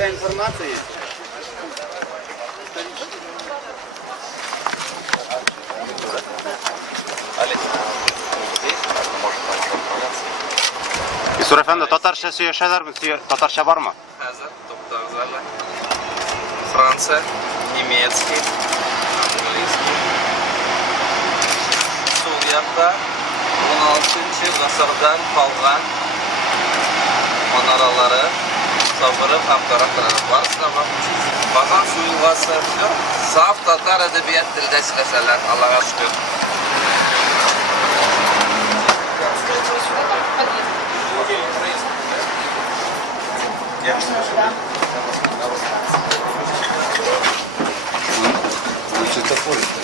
Вся информация есть. Yusuf Efendi, Tatarca söyleşeler mi? Tatarca var mı? Hazır, Toptağızlarla. Fransa, немецкий, английский. Suriyada 16-asrdan qolgan manaralari sabırı hamkara qilinib borisida Qozon suyulg'asi sof tatar adabiyot tilida ishlasalar, Allohga shukr. Светофор.